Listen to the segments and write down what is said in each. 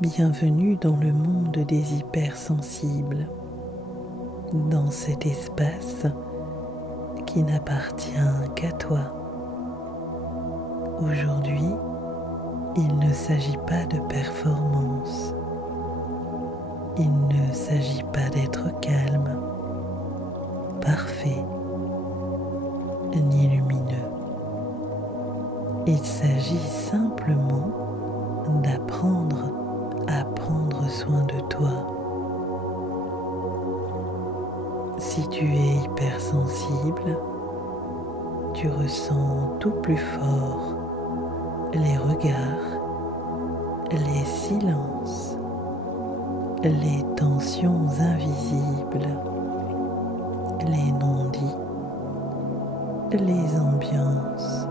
Bienvenue dans le monde des hypersensibles, dans cet espace qui n'appartient qu'à toi. Aujourd'hui, il ne s'agit pas de performance, il ne s'agit pas d'être calme, parfait, ni lumineux. Il s'agit simplement d'apprendre à prendre soin de toi. Si tu es hypersensible, tu ressens tout plus fort les regards, les silences, les tensions invisibles, les non-dits, les ambiances,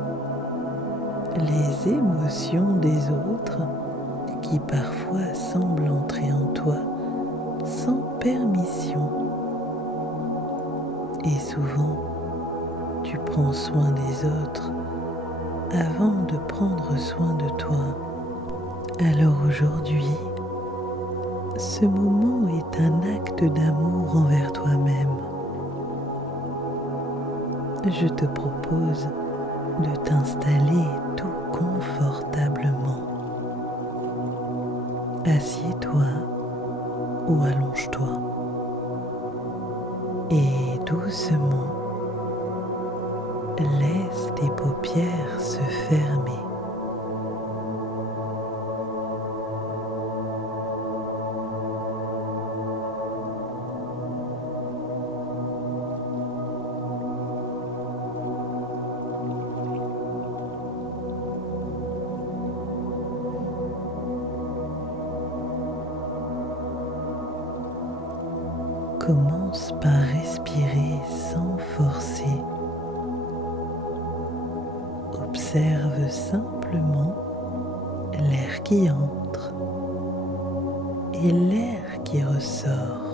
les émotions des autres qui parfois semblent entrer en toi sans permission. Et souvent, tu prends soin des autres avant de prendre soin de toi. Alors aujourd'hui, ce moment est un acte d'amour envers toi-même. Je te propose de t'installer tout confortablement. Assieds-toi ou allonge-toi et doucement laisse tes paupières se fermer. Commence par respirer sans forcer. Observe simplement l'air qui entre et l'air qui ressort.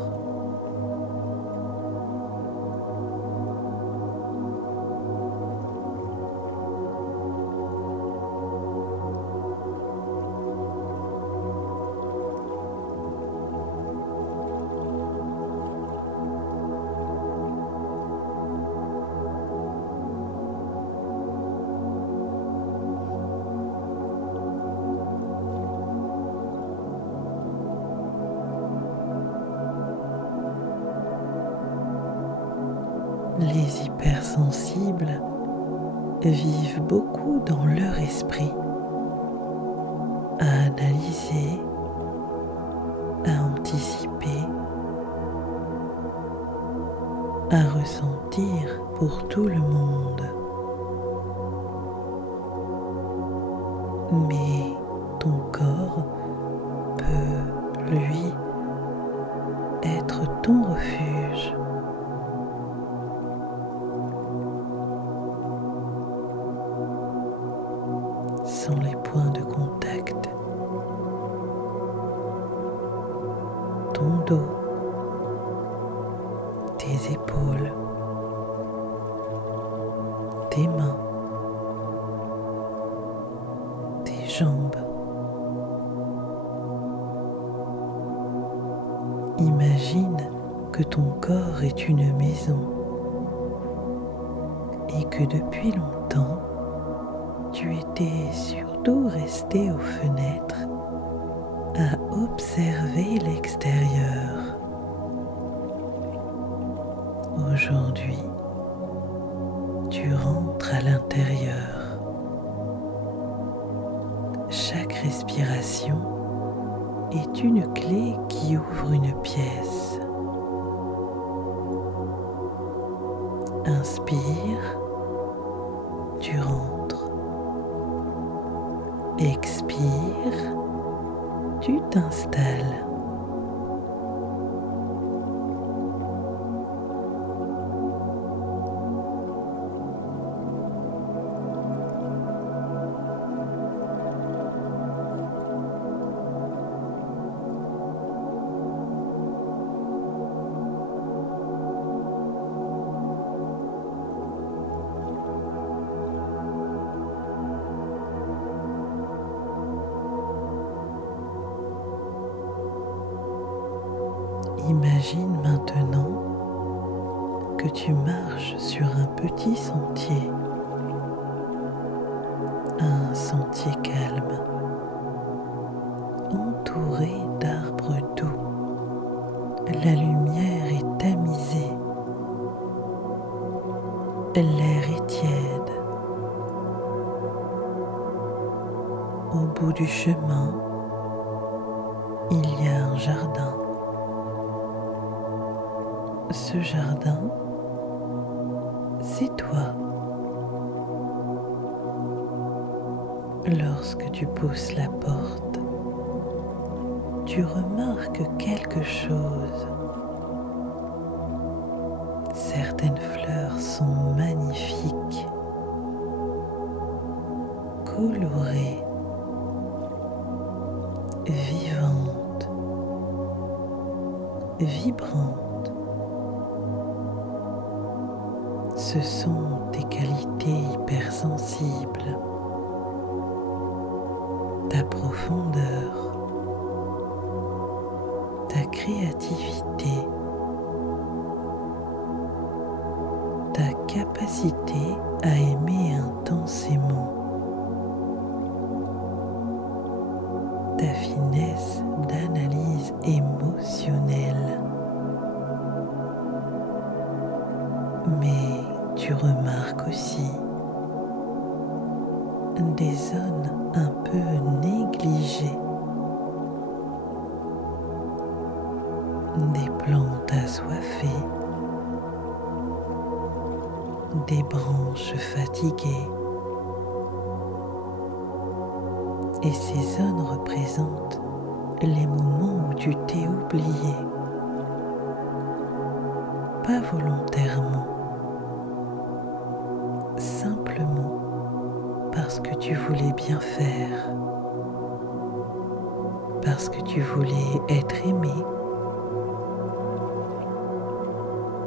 Les hypersensibles vivent beaucoup dans leur esprit, à analyser, à anticiper, à ressentir pour tout le monde. Mais ton corps peut, lui, être ton refuge. Sans les points de contact, ton dos, tes épaules, tes mains, tes jambes. Imagine que ton corps est une maison et que depuis longtemps, tu étais surtout resté aux fenêtres à observer l'extérieur. Aujourd'hui, tu rentres à l'intérieur. Chaque respiration est une clé qui ouvre une pièce. Inspire, tu rentres. Expire, tu t'installes. Imagine maintenant que tu marches sur un petit sentier, un sentier calme, entouré d'arbres doux. La lumière est tamisée, l'air est tiède. Au bout du chemin, il y a un jardin. Ce jardin, c'est toi. Lorsque tu pousses la porte, tu remarques quelque chose. Certaines fleurs sont magnifiques, colorées, vivantes, vibrantes. Ce sont tes qualités hypersensibles, ta profondeur, ta créativité, ta capacité à aimer intensément, ta finesse d'analyse émotionnelle. Mais tu remarques aussi des zones un peu négligées, des plantes assoiffées, des branches fatiguées. Et ces zones représentent les moments où tu t'es oublié, pas volontairement, simplement parce que tu voulais bien faire, parce que tu voulais être aimé,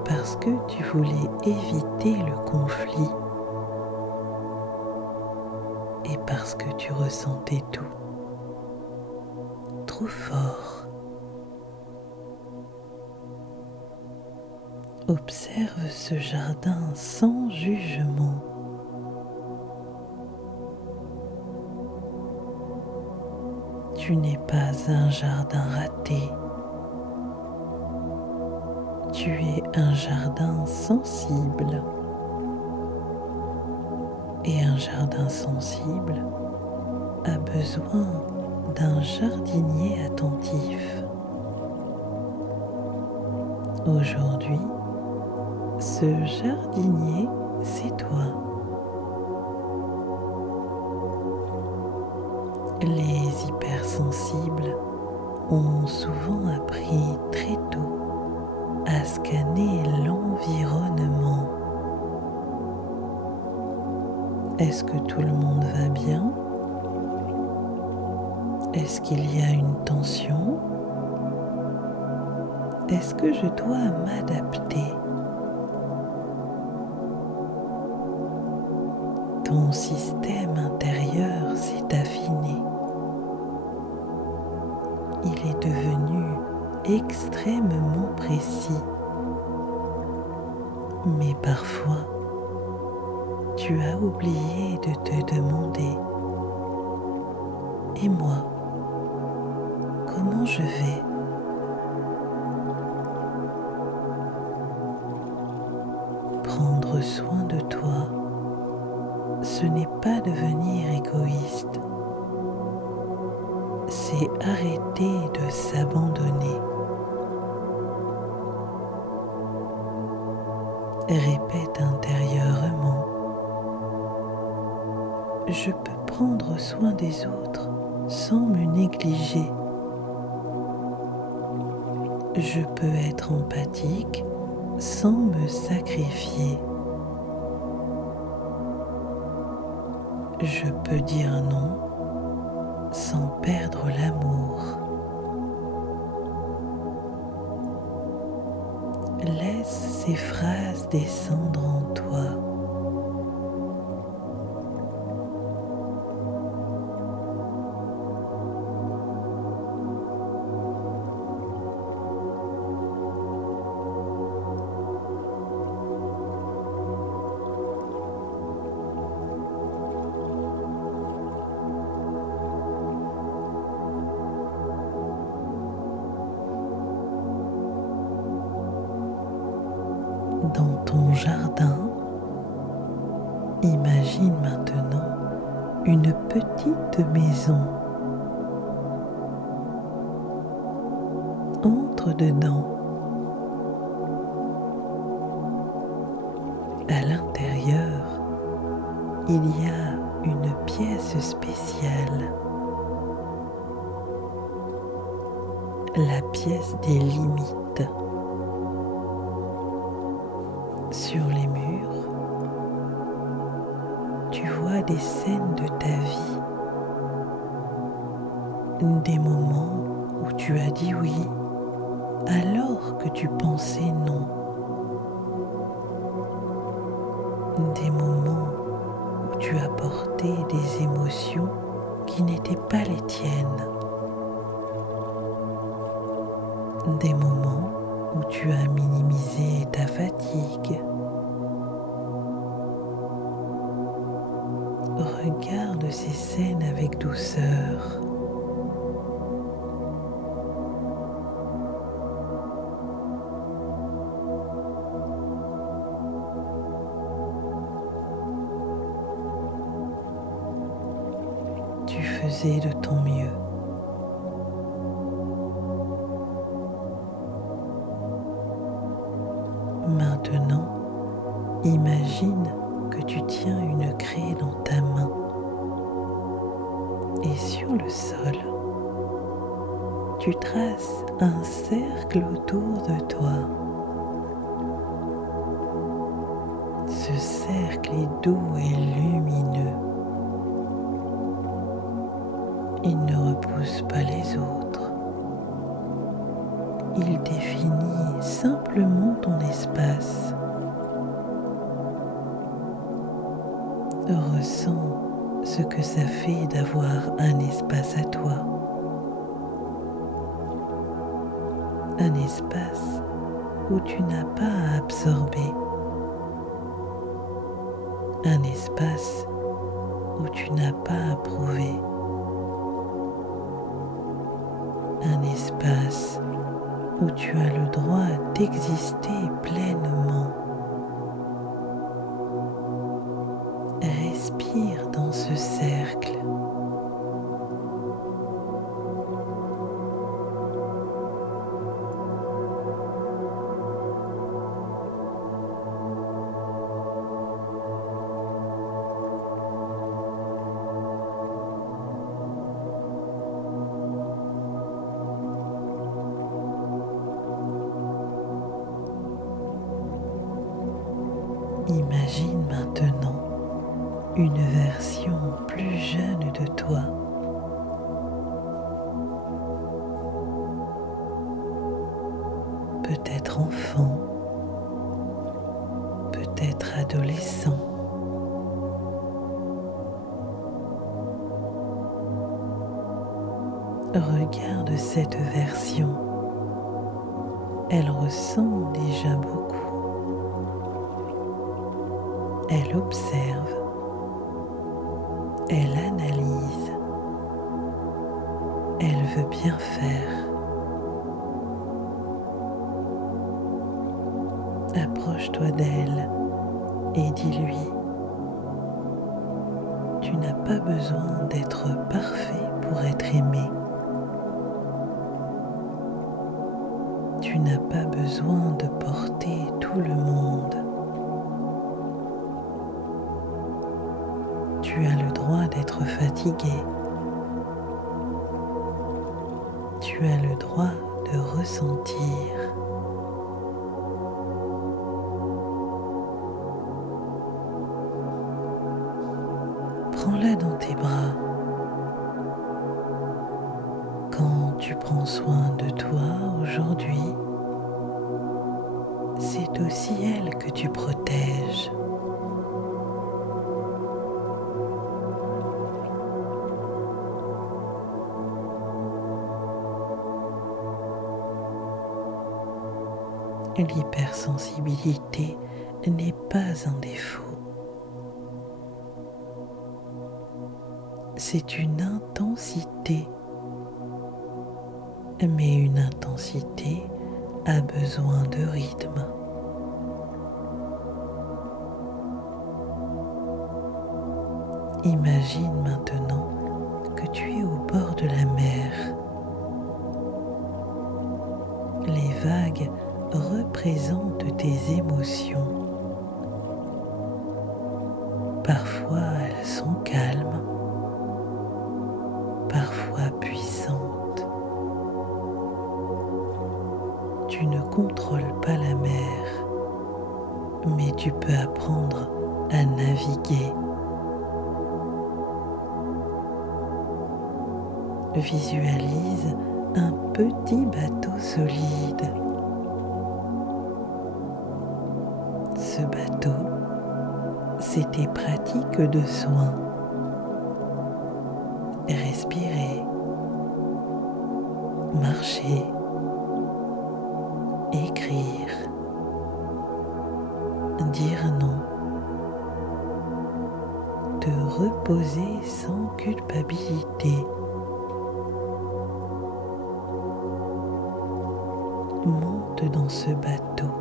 parce que tu voulais éviter le conflit et parce que tu ressentais tout trop fort. Observe ce jardin sans jugement. Tu n'es pas un jardin raté. Tu es un jardin sensible. Et un jardin sensible a besoin d'un jardinier attentif. Aujourd'hui, ce jardinier, c'est toi. Les hypersensibles ont souvent appris très tôt à scanner l'environnement. Est-ce que tout le monde va bien? Est-ce qu'il y a une tension? Est-ce que je dois m'adapter? Ton système intérieur s'est affiné. Il est devenu extrêmement précis. Mais parfois, tu as oublié de te demander: et moi, comment je vais? Prendre soin de toi, ce n'est pas devenir égoïste, c'est arrêter de s'abandonner. Répète intérieurement: je peux prendre soin des autres sans me négliger. Je peux être empathique sans me sacrifier. Je peux dire non sans perdre l'amour. Laisse ces phrases descendre en toi. Imagine maintenant une petite maison. Entre dedans. À l'intérieur, il y a une pièce spéciale. La pièce des limites. Sur les murs, tu vois des scènes de ta vie, des moments où tu as dit oui alors que tu pensais non, des moments où tu as porté des émotions qui n'étaient pas les tiennes, des moments où tu as minimisé ta fatigue. Regarde ces scènes avec douceur. Tu faisais de ton mieux. Maintenant, imagine que tu tiens une craie dans ta main et sur le sol, tu traces un cercle autour de toi. Ce cercle est doux et lumineux. Il ne repousse pas les autres. Il définit simplement ton espace. Ressens ce que ça fait d'avoir un espace à toi. Un espace où tu n'as pas à absorber. Un espace où tu n'as pas à prouver. Un espace où tu as le droit d'exister pleinement. Respire dans ce cercle. Imagine maintenant une version plus jeune de toi. Peut-être enfant, peut-être adolescent. Regarde cette version. Elle ressent déjà beaucoup. Elle observe, elle analyse, elle veut bien faire. Approche-toi d'elle et dis-lui, tu n'as pas besoin d'être parfait pour être aimé. Tu n'as pas besoin de porter tout le monde. Tu as le droit d'être fatigué. Tu as le droit de ressentir. Prends-la dans tes bras. Quand tu prends soin de toi aujourd'hui, c'est aussi elle que tu protèges. L'hypersensibilité n'est pas un défaut. C'est une intensité. Mais une intensité a besoin de rythme. Imagine maintenant que tu es au bord de la mer. Les vagues représentent tes émotions. Parfois elles sont calmes, parfois puissantes. Tu ne contrôles pas la mer, mais tu peux apprendre à naviguer. Visualise un petit bateau solide. Ce bateau, c'est tes pratiques de soins. Respirer, marcher, écrire, dire non, te reposer sans culpabilité. Monte dans ce bateau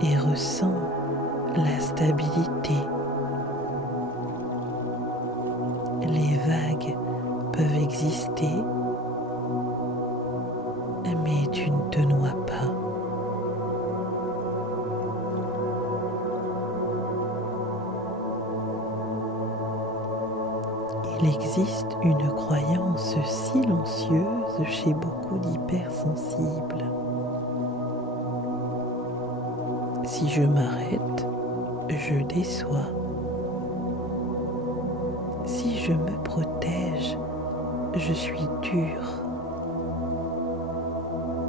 et ressens la stabilité. Les vagues peuvent exister, mais tu ne te noies pas. Il existe une croyance silencieuse chez beaucoup d'hypersensibles. Si je m'arrête, je déçois. Si je me protège, je suis dur.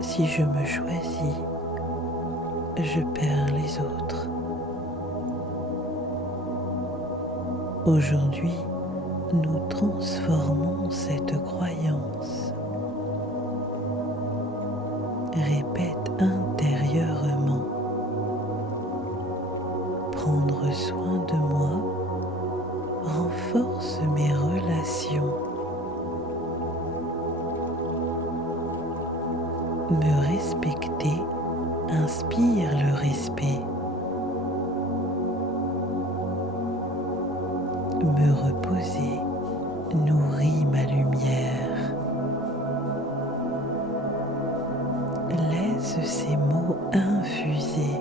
Si je me choisis, je perds les autres. Aujourd'hui, nous transformons cette croyance. Répète intérieurement: prendre soin de moi renforce mes relations. Me respecter inspire le respect. Me reposer nourrit ma lumière. Laisse ces mots infuser.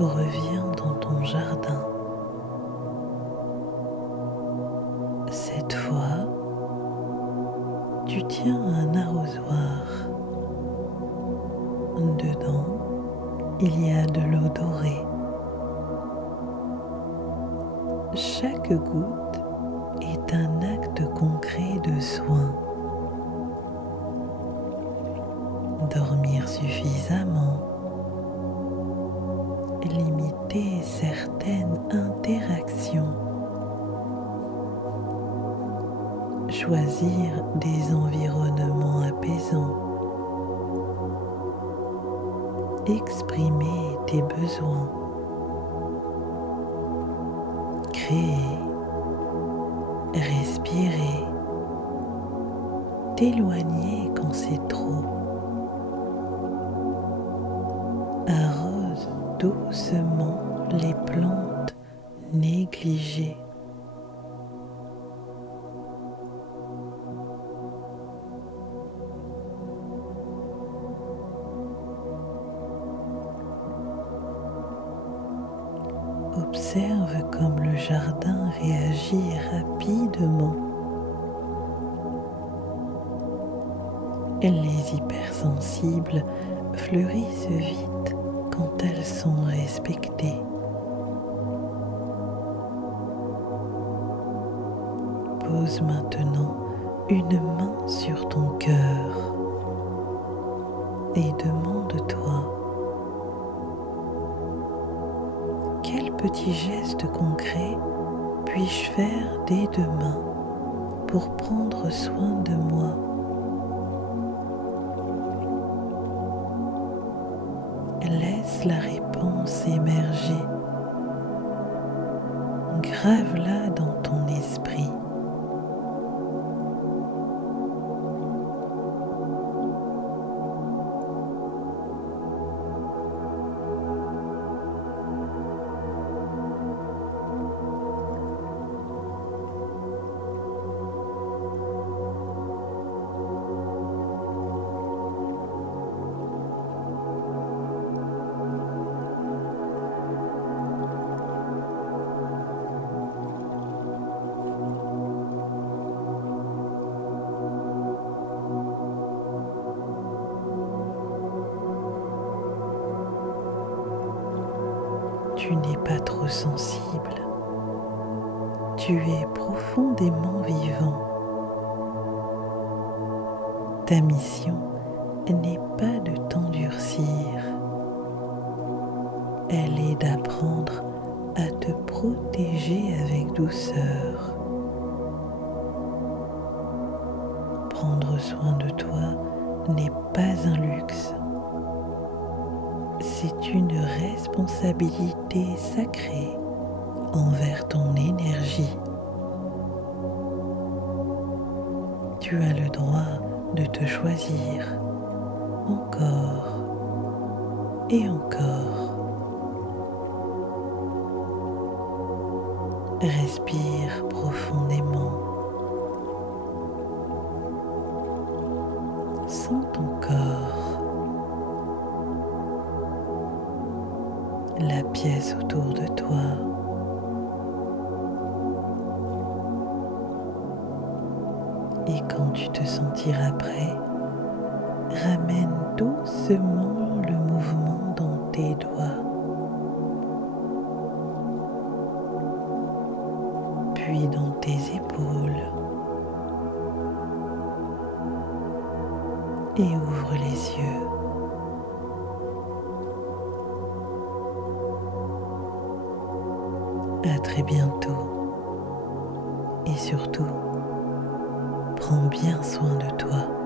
Reviens dans ton jardin. Cette fois, tu tiens un arrosoir. Dedans, il y a de l'eau dorée. Chaque goutte est un acte concret de soin. Dormir suffisamment, limiter certaines interactions, choisir des environnements apaisants, exprimer tes besoins, créer, respirer, t'éloigner quand c'est trop. Arrose doucement les plantes négligées. Observe comme le jardin réagit rapidement. Les hypersensibles fleurissent vite quand elles sont respectées. Pose maintenant une main sur ton cœur et demande-toi quel petit geste concret puis-je faire dès demain pour prendre soin de moi. Laisse la réponse émerger. Grave-la dans ton esprit. Tu n'es pas trop sensible, tu es profondément vivant. Ta mission n'est pas de t'endurcir, elle est d'apprendre à te protéger avec douceur. Prendre soin de toi n'est pas un luxe. C'est une responsabilité sacrée envers ton énergie. Tu as le droit de te choisir encore et encore. Respire profondément. Sens ton corps, la pièce autour de toi. Et quand tu te sentiras prêt, ramène doucement le mouvement dans tes doigts, puis dans tes épaules, et ouvre les yeux. À très bientôt et surtout, prends bien soin de toi.